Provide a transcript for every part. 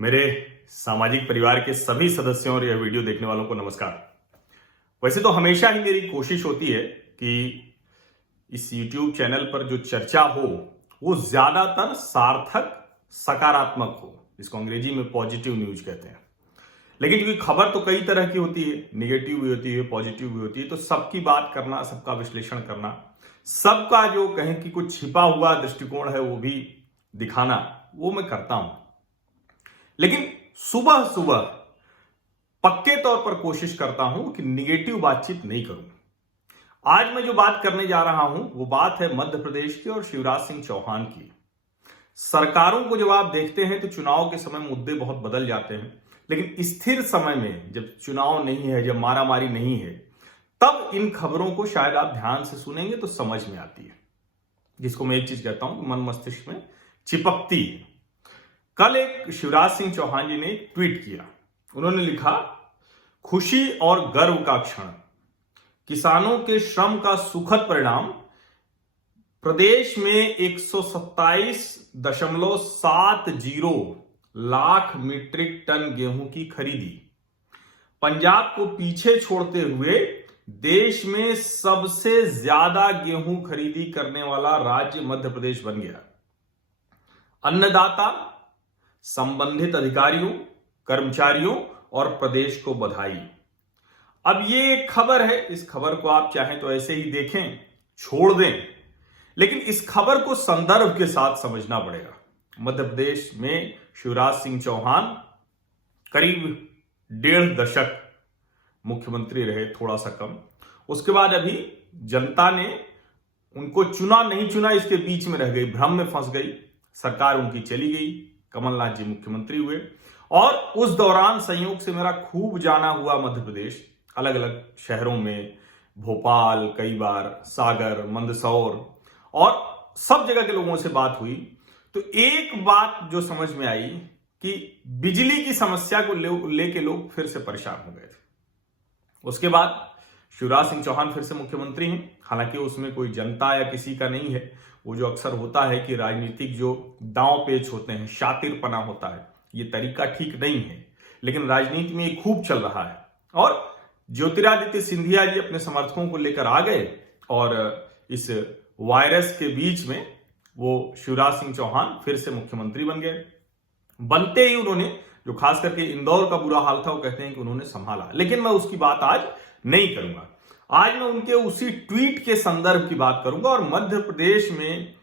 मेरे सामाजिक परिवार के सभी सदस्यों और यह वीडियो देखने वालों को नमस्कार। वैसे तो हमेशा ही मेरी कोशिश होती है कि इस YouTube चैनल पर जो चर्चा हो वो ज्यादातर सार्थक, सकारात्मक हो, जिसको अंग्रेजी में पॉजिटिव न्यूज कहते हैं। लेकिन क्योंकि खबर तो कई तरह की होती है, निगेटिव भी होती है, पॉजिटिव भी होती है, तो सबकी बात करना, सबका विश्लेषण करना, सबका जो कहें कि कुछ छिपा हुआ दृष्टिकोण है वो भी दिखाना, वो मैं करता हूं। लेकिन सुबह सुबह पक्के तौर पर कोशिश करता हूं कि निगेटिव बातचीत नहीं करूं। आज मैं जो बात करने जा रहा हूं वो बात है मध्य प्रदेश की और शिवराज सिंह चौहान की। सरकारों को जब आप देखते हैं तो चुनाव के समय मुद्दे बहुत बदल जाते हैं, लेकिन स्थिर समय में जब चुनाव नहीं है, जब मारामारी नहीं है, तब इन खबरों को शायद आप ध्यान से सुनेंगे तो समझ में आती है, जिसको मैं एक चीज कहता हूं कि मन मस्तिष्क में चिपकती है। कल एक शिवराज सिंह चौहान जी ने एक ट्वीट किया। उन्होंने लिखा, खुशी और गर्व का क्षण, किसानों के श्रम का सुखद परिणाम, प्रदेश में 127.70 लाख मीट्रिक टन गेहूं की खरीदी, पंजाब को पीछे छोड़ते हुए देश में सबसे ज्यादा गेहूं खरीदी करने वाला राज्य मध्य प्रदेश बन गया। अन्नदाता, संबंधित अधिकारियों, कर्मचारियों और प्रदेश को बधाई। अब ये एक खबर है, इस खबर को आप चाहें तो ऐसे ही देखें, छोड़ दें, लेकिन इस खबर को संदर्भ के साथ समझना पड़ेगा। मध्य प्रदेश में शिवराज सिंह चौहान करीब 1.5 दशक मुख्यमंत्री रहे, थोड़ा सा कम। उसके बाद अभी जनता ने उनको चुना नहीं चुना, इसके बीच में रह गई, भ्रम में फंस गई, सरकार उनकी चली गई, कमलनाथ जी मुख्यमंत्री हुए। और उस दौरान संयोग से मेरा खूब जाना हुआ मध्य प्रदेश, अलग अलग शहरों में, भोपाल, कई बार सागर, मंदसौर, और सब जगह के लोगों से बात हुई। तो एक बात जो समझ में आई कि बिजली की समस्या को लेके लोग फिर से परेशान हो गए थे। उसके बाद शिवराज सिंह चौहान फिर से मुख्यमंत्री हैं। हालांकि उसमें कोई जनता या किसी का नहीं है, वो जो अक्सर होता है कि राजनीतिक जो दांव पेच होते हैं, शातिरपना होता है, ये तरीका ठीक नहीं है, लेकिन राजनीति में ये खूब चल रहा है। और ज्योतिरादित्य सिंधिया जी अपने समर्थकों को लेकर आ गए और इस वायरस के बीच में वो शिवराज सिंह चौहान फिर से मुख्यमंत्री बन गए। बनते ही उन्होंने, जो खास करके इंदौर का बुरा हाल था, वो कहते हैं कि उन्होंने संभाला। लेकिन मैं उसकी बात आज नहीं करूंगा। आज मैं उनके उसी ट्वीट के संदर्भ की बात करूंगा और मध्य प्रदेश में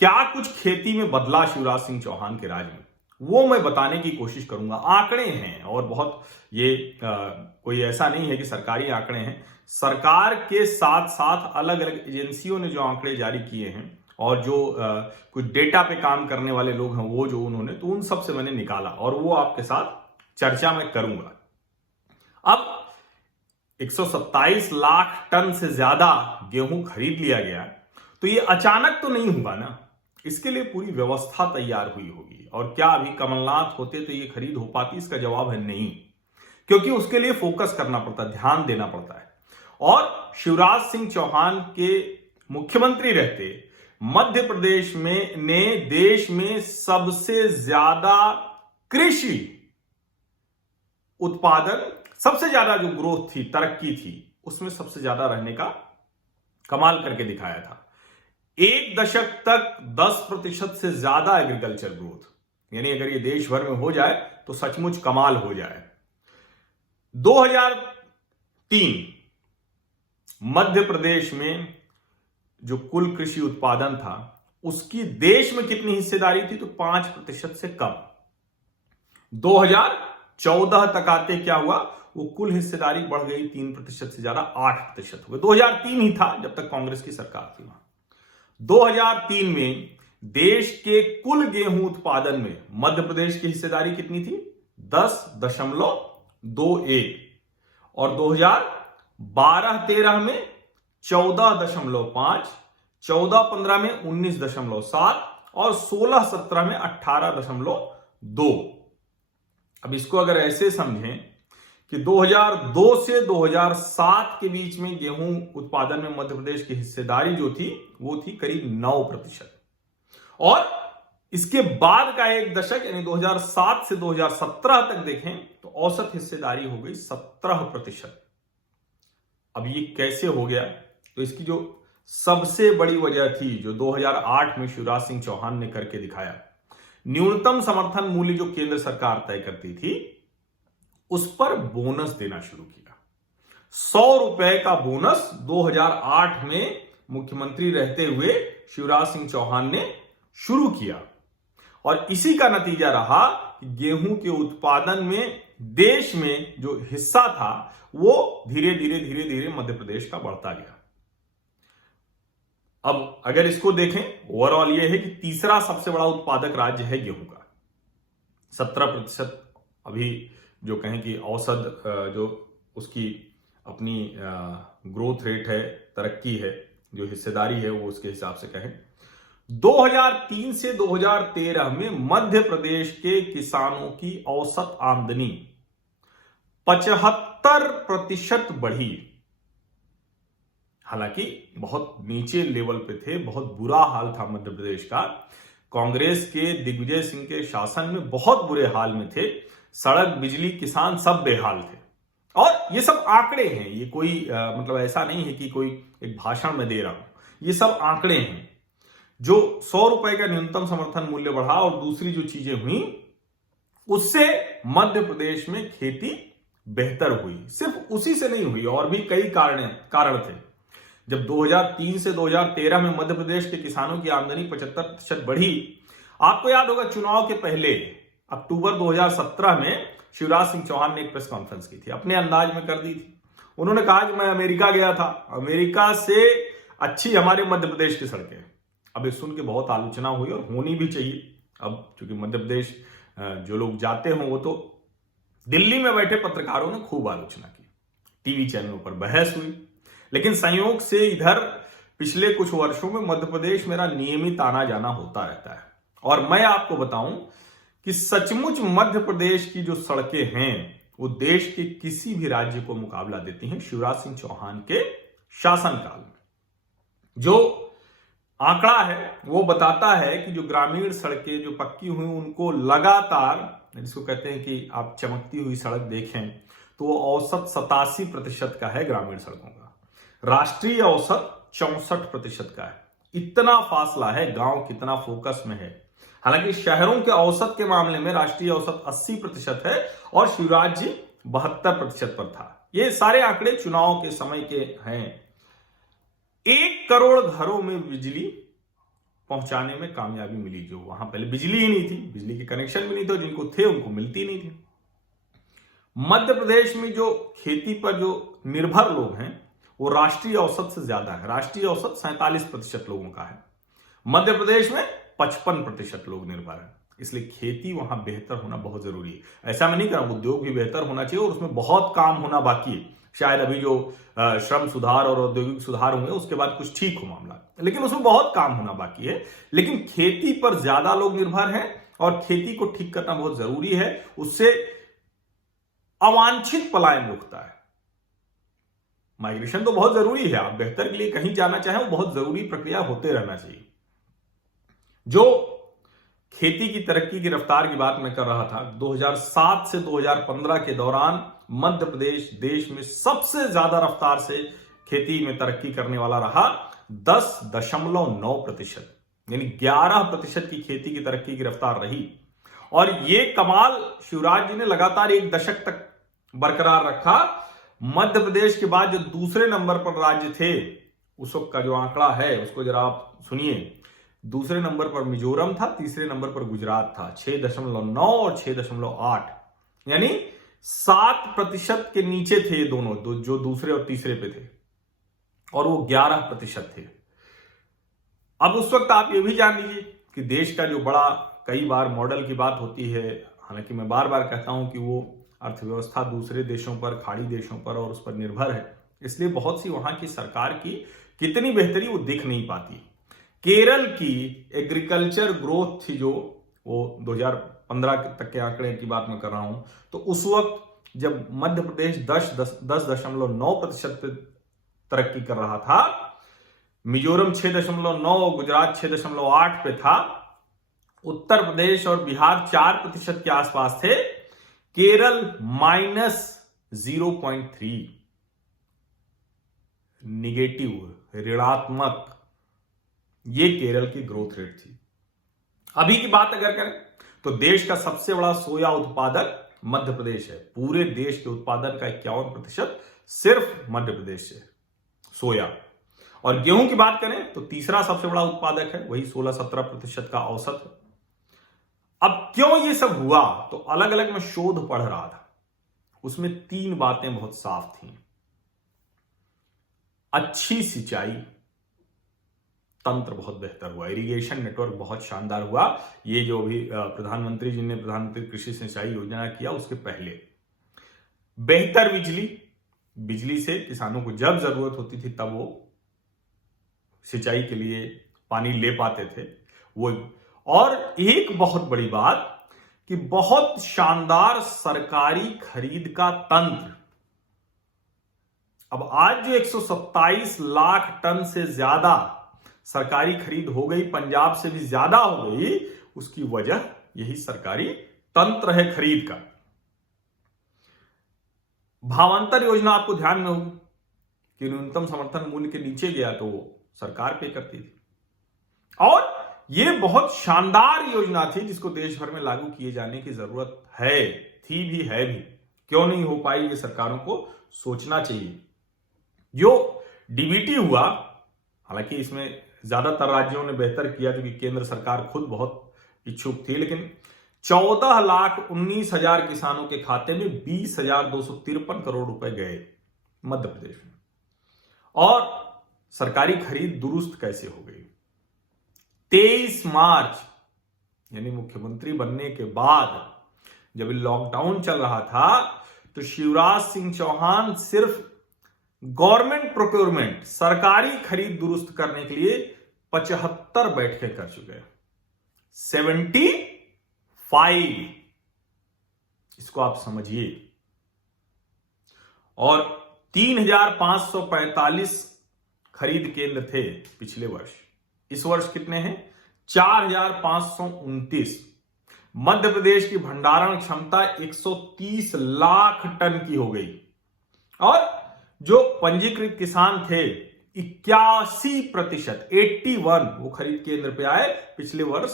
क्या कुछ खेती में बदला शिवराज सिंह चौहान के राज में, वो मैं बताने की कोशिश करूंगा। आंकड़े हैं और बहुत, ये कोई ऐसा नहीं है कि सरकारी आंकड़े हैं, सरकार के साथ साथ अलग अलग एजेंसियों ने जो आंकड़े जारी किए हैं और जो कुछ डेटा पे काम करने वाले लोग हैं, वो जो उन्होंने, तो उन सब से मैंने निकाला और वो आपके साथ चर्चा में करूंगा। अब 127 लाख टन से ज्यादा गेहूं खरीद लिया गया, तो ये अचानक तो नहीं हुआ ना, इसके लिए पूरी व्यवस्था तैयार हुई होगी। और क्या अभी कमलनाथ होते तो ये खरीद हो पाती? इसका जवाब है नहीं, क्योंकि उसके लिए फोकस करना पड़ता है, ध्यान देना पड़ता है। और शिवराज सिंह चौहान के मुख्यमंत्री रहते मध्य प्रदेश में ने देश में सबसे ज्यादा कृषि उत्पादन, सबसे ज्यादा जो ग्रोथ थी, तरक्की थी, उसमें सबसे ज्यादा रहने का कमाल करके दिखाया था। 1 दशक तक 10% से ज्यादा एग्रीकल्चर ग्रोथ, यानी अगर ये देश भर में हो जाए तो सचमुच कमाल हो जाए। 2003 मध्य प्रदेश में जो कुल कृषि उत्पादन था, उसकी देश में कितनी हिस्सेदारी थी? तो 5% से कम। 2014 तक आते क्या हुआ? वो कुल हिस्सेदारी बढ़ गई 3% से ज्यादा, 8% हो गई। 2003 ही था जब तक कांग्रेस की सरकार थी वहां। 2003 में देश के कुल गेहूं उत्पादन में मध्य प्रदेश की हिस्सेदारी कितनी थी? 10.21। और 2012-13 में 14.5, 14-15 में 19.7 और 16-17 में 18.2। अब इसको अगर ऐसे समझें कि 2002 से 2007 के बीच में गेहूं उत्पादन में मध्य प्रदेश की हिस्सेदारी जो थी वो थी करीब 9%। और इसके बाद का एक दशक यानी 2007 से 2017 तक देखें तो औसत हिस्सेदारी हो गई 17%। अब ये कैसे हो गया? तो इसकी जो सबसे बड़ी वजह थी, जो 2008 में शिवराज सिंह चौहान ने करके दिखाया, न्यूनतम समर्थन मूल्य जो केंद्र सरकार तय करती थी उस पर बोनस देना शुरू किया। 100 रुपए का बोनस 2008 में मुख्यमंत्री रहते हुए शिवराज सिंह चौहान ने शुरू किया और इसी का नतीजा रहा कि गेहूं के उत्पादन में देश में जो हिस्सा था वो धीरे धीरे मध्य प्रदेश का बढ़ता गया। अब अगर इसको देखें, ओवरऑल ये है कि तीसरा सबसे बड़ा उत्पादक राज्य है गेहूं का। 17% अभी जो कहें कि औसत जो उसकी अपनी ग्रोथ रेट है, तरक्की है, जो हिस्सेदारी है, वो उसके हिसाब से कहें। 2003 से 2013 में मध्य प्रदेश के किसानों की औसत आमदनी 75% बढ़ी। हालांकि बहुत नीचे लेवल पे थे, बहुत बुरा हाल था मध्य प्रदेश का। कांग्रेस के दिग्विजय सिंह के शासन में बहुत बुरे हाल में थे। सड़क, बिजली, किसान सब बेहाल थे। और ये सब आंकड़े हैं, ये कोई मतलब ऐसा नहीं है कि कोई एक भाषण में दे रहा हूं। ये सब आंकड़े हैं। जो 100 रुपए का न्यूनतम समर्थन मूल्य बढ़ा और दूसरी जो चीजें हुई उससे मध्य प्रदेश में खेती बेहतर हुई। सिर्फ उसी से नहीं हुई, और भी कई कारण थे। जब 2003 से 2013 में मध्य प्रदेश के किसानों की आमदनी 75% बढ़ी, आपको याद होगा चुनाव के पहले अक्टूबर 2017 में शिवराज सिंह चौहान ने एक प्रेस कॉन्फ्रेंस की थी, अपने अंदाज में कर दी थी। उन्होंने कहा कि मैं अमेरिका गया था, अमेरिका से अच्छी हमारे मध्य प्रदेश की सड़कें। अब ये सुन के बहुत आलोचना हुई और होनी भी चाहिए। अब चूंकि मध्य प्रदेश जो लोग जाते हों, वो तो दिल्ली में बैठे पत्रकारों ने खूब आलोचना की, टीवी चैनलों पर बहस हुई। लेकिन संयोग से इधर पिछले कुछ वर्षों में मध्य प्रदेश मेरा नियमित आना जाना होता रहता है और मैं आपको बताऊं कि सचमुच मध्य प्रदेश की जो सड़कें हैं वो देश के किसी भी राज्य को मुकाबला देती हैं शिवराज सिंह चौहान के शासनकाल में। जो आंकड़ा है वो बताता है कि जो ग्रामीण सड़कें जो पक्की हुई उनको लगातार, जिसको कहते हैं कि आप चमकती हुई सड़क देखें तो वो औसत 87% का है ग्रामीण सड़कों का। राष्ट्रीय औसत 64% का है। इतना फासला है, गांव कितना फोकस में है। हालांकि शहरों के औसत के मामले में राष्ट्रीय औसत 80% है और शिवराज जी 72% पर था। ये सारे आंकड़े चुनाव के समय के हैं। 1 करोड़ घरों में बिजली पहुंचाने में कामयाबी मिली, जो वहां पहले बिजली ही नहीं थी, बिजली के कनेक्शन भी नहीं थे, जिनको थे उनको मिलती नहीं थी। मध्य प्रदेश में जो खेती पर जो निर्भर लोग हैं वो राष्ट्रीय औसत से ज्यादा है। राष्ट्रीय औसत 47% लोगों का है, मध्य प्रदेश में 55% लोग निर्भर है। इसलिए खेती वहां बेहतर होना बहुत जरूरी है। ऐसा मैं नहीं कर रहा हूं, उद्योग भी बेहतर होना चाहिए और उसमें बहुत काम होना बाकी है। शायद अभी जो श्रम सुधार और औद्योगिक सुधार होंगे उसके बाद कुछ ठीक हो मामला, लेकिन उसमें बहुत काम होना बाकी है। लेकिन खेती पर ज्यादा लोग निर्भर हैं और खेती को ठीक करना बहुत जरूरी है। उससे अवांछित पलायन रुकता है। माइग्रेशन तो बहुत जरूरी है, आप बेहतर के लिए कहीं जाना चाहें वो बहुत जरूरी प्रक्रिया होते रहना चाहिए। जो खेती की तरक्की की रफ्तार की बात मैं कर रहा था, 2007 से 2015 के दौरान मध्य प्रदेश देश में सबसे ज्यादा रफ्तार से खेती में तरक्की करने वाला रहा। 10.9%, यानी 11% की खेती की तरक्की की रफ्तार रही। और ये कमाल शिवराज जी ने लगातार 1 दशक तक बरकरार रखा। मध्य प्रदेश के बाद जो दूसरे नंबर पर राज्य थे, उस वक्त का जो आंकड़ा है उसको जरा आप सुनिए। दूसरे नंबर पर मिजोरम था, तीसरे नंबर पर गुजरात था, 6.9 और 6.8, यानी 7% के नीचे थे ये दोनों, जो दूसरे और तीसरे पे थे, और वो 11% थे। अब उस वक्त आप ये भी जान लीजिए कि देश का जो बड़ा, कई बार मॉडल की बात होती है, हालांकि मैं बार बार कहता हूं कि वो अर्थव्यवस्था दूसरे देशों पर, खाड़ी देशों पर और उस पर निर्भर है, इसलिए बहुत सी वहां की सरकार की कितनी बेहतरी वो दिख नहीं पाती। केरल की एग्रीकल्चर ग्रोथ थी जो, वो 2015 तक के आंकड़े की बात मैं कर रहा हूं, तो उस वक्त जब मध्य प्रदेश 10.9% पे तरक्की कर रहा था, मिजोरम 6.9, गुजरात 6.8 पे था, उत्तर प्रदेश और बिहार 4% के आसपास थे, केरल -0.3, निगेटिव, ऋणात्मक, ये केरल की ग्रोथ रेट थी। अभी की बात अगर करें तो देश का सबसे बड़ा सोया उत्पादक मध्य प्रदेश है। पूरे देश के उत्पादन का 51% सिर्फ मध्य प्रदेश से सोया। और गेहूं की बात करें तो तीसरा सबसे बड़ा उत्पादक है, वही 16-17% का औसत है। अब क्यों ये सब हुआ, तो अलग अलग मैं शोध पढ़ रहा था, उसमें 3 बातें बहुत साफ थी। अच्छी सिंचाई तंत्र बहुत बेहतर हुआ, इरिगेशन नेटवर्क बहुत शानदार हुआ। ये जो अभी प्रधानमंत्री जी ने प्रधानमंत्री कृषि सिंचाई योजना किया, उसके पहले बेहतर बिजली से किसानों को जब जरूरत होती थी तब वो सिंचाई के लिए पानी ले पाते थे वो। और एक बहुत बड़ी बात कि बहुत शानदार सरकारी खरीद का तंत्र। अब आज जो 127 लाख टन से ज्यादा सरकारी खरीद हो गई, पंजाब से भी ज्यादा हो गई, उसकी वजह यही सरकारी तंत्र है खरीद का। भावांतर योजना आपको ध्यान में होगी कि न्यूनतम समर्थन मूल्य के नीचे गया तो वो सरकार पे करती थी। और ये बहुत शानदार योजना थी जिसको देश भर में लागू किए जाने की जरूरत है, थी भी, है भी। क्यों नहीं हो पाई, ये सरकारों को सोचना चाहिए। जो डीबीटी हुआ, हालांकि इसमें ज्यादातर राज्यों ने बेहतर किया क्योंकि केंद्र सरकार खुद बहुत इच्छुक थी, लेकिन 14,19,000 किसानों के खाते में 20,253 करोड़ रुपए गए मध्य प्रदेश में। और सरकारी खरीद दुरुस्त कैसे हो गई? 23 मार्च यानी मुख्यमंत्री बनने के बाद जब लॉकडाउन चल रहा था तो शिवराज सिंह चौहान सिर्फ गवर्नमेंट प्रोक्योरमेंट, सरकारी खरीद दुरुस्त करने के लिए 75 बैठकें कर चुके हैं। 75, इसको आप समझिए। और 3,545 खरीद केंद्र थे पिछले वर्ष। इस वर्ष कितने हैं? 4,529। मध्य प्रदेश की भंडारण क्षमता 130 लाख टन की हो गई। और जो पंजीकृत किसान थे 81%, 81 वो खरीद केंद्र पे आए। पिछले वर्ष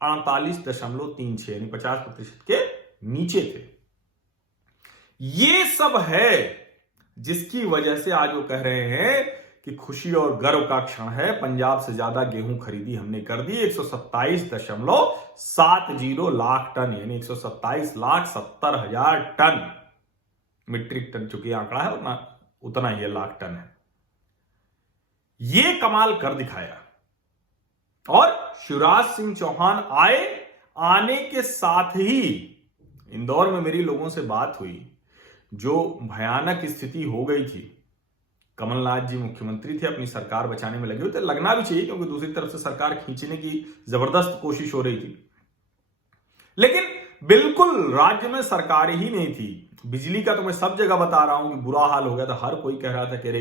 48.36 यानी 50% के नीचे थे। ये सब है जिसकी वजह से आज वो कह रहे हैं कि खुशी और गर्व का क्षण है, पंजाब से ज्यादा गेहूं खरीदी हमने कर दी। 127.70 लाख टन यानी 127,70,000 टन, मीट्रिक टन चुकी आंकड़ा है, उतना ही लाख टन है। ये कमाल कर दिखाया। और शिवराज सिंह चौहान आने के साथ ही इंदौर में मेरी लोगों से बात हुई। जो भयानक स्थिति हो गई थी, कमलनाथ जी मुख्यमंत्री थे, अपनी सरकार बचाने में लगे हुए थे। लगना भी चाहिए क्योंकि दूसरी तरफ से सरकार खींचने की जबरदस्त कोशिश हो रही थी, लेकिन बिल्कुल राज्य में सरकार ही नहीं थी। बिजली का तो मैं सब जगह बता रहा हूं कि बुरा हाल हो गया था। हर कोई कह रहा था कि अरे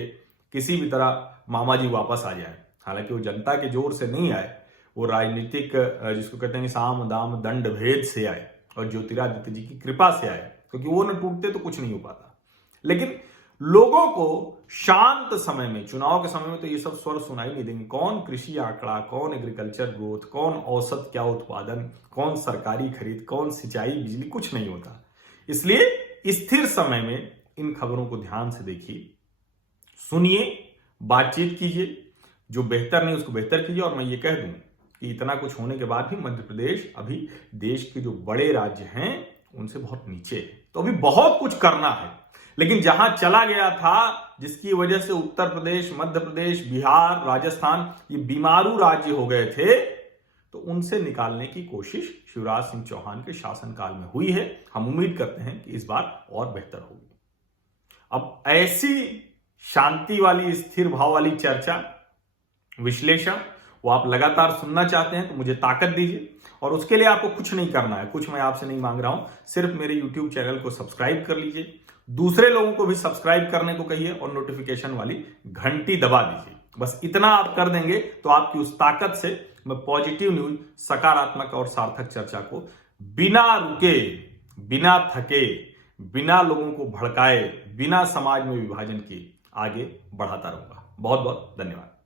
किसी भी तरह मामा जी वापस आ जाए। हालांकि वो जनता के जोर से नहीं आए, वो राजनीतिक जिसको कहते हैं साम दाम दंड भेद से आए और ज्योतिरादित्य जी की कृपा से आए, क्योंकि वो न टूटते तो कुछ नहीं हो पाता। लेकिन लोगों को शांत समय में, चुनाव के समय में तो ये सब स्वर सुनाई नहीं देंगे। कौन कृषि आंकड़ा, कौन एग्रीकल्चर ग्रोथ, कौन औसत क्या उत्पादन, कौन सरकारी खरीद, कौन सिंचाई, बिजली, कुछ नहीं होता। इसलिए स्थिर समय में इन खबरों को ध्यान से देखिए, सुनिए, बातचीत कीजिए। जो बेहतर नहीं उसको बेहतर कीजिए। और मैं ये कह दूं कि इतना कुछ होने के बाद भी मध्य प्रदेश अभी देश के जो बड़े राज्य हैं उनसे बहुत नीचे है। तो अभी बहुत कुछ करना है। लेकिन जहां चला गया था, जिसकी वजह से उत्तर प्रदेश, मध्य प्रदेश, बिहार, राजस्थान ये बीमारू राज्य हो गए थे, तो उनसे निकालने की कोशिश शिवराज सिंह चौहान के शासनकाल में हुई है। हम उम्मीद करते हैं कि इस बार और बेहतर होगी। अब ऐसी शांति वाली, स्थिर भाव वाली चर्चा, विश्लेषण वो आप लगातार सुनना चाहते हैं तो मुझे ताकत दीजिए। और उसके लिए आपको कुछ नहीं करना है, कुछ मैं आपसे नहीं मांग रहा हूं। सिर्फ मेरे YouTube चैनल को सब्सक्राइब कर लीजिए, दूसरे लोगों को भी सब्सक्राइब करने को कहिए और नोटिफिकेशन वाली घंटी दबा दीजिए। बस इतना आप कर देंगे तो आपकी उस ताकत से मैं पॉजिटिव न्यूज, सकारात्मक और सार्थक चर्चा को बिना रुके, बिना थके, बिना लोगों को भड़काए, बिना समाज में विभाजन किए आगे बढ़ाता रहूंगा। बहुत बहुत धन्यवाद।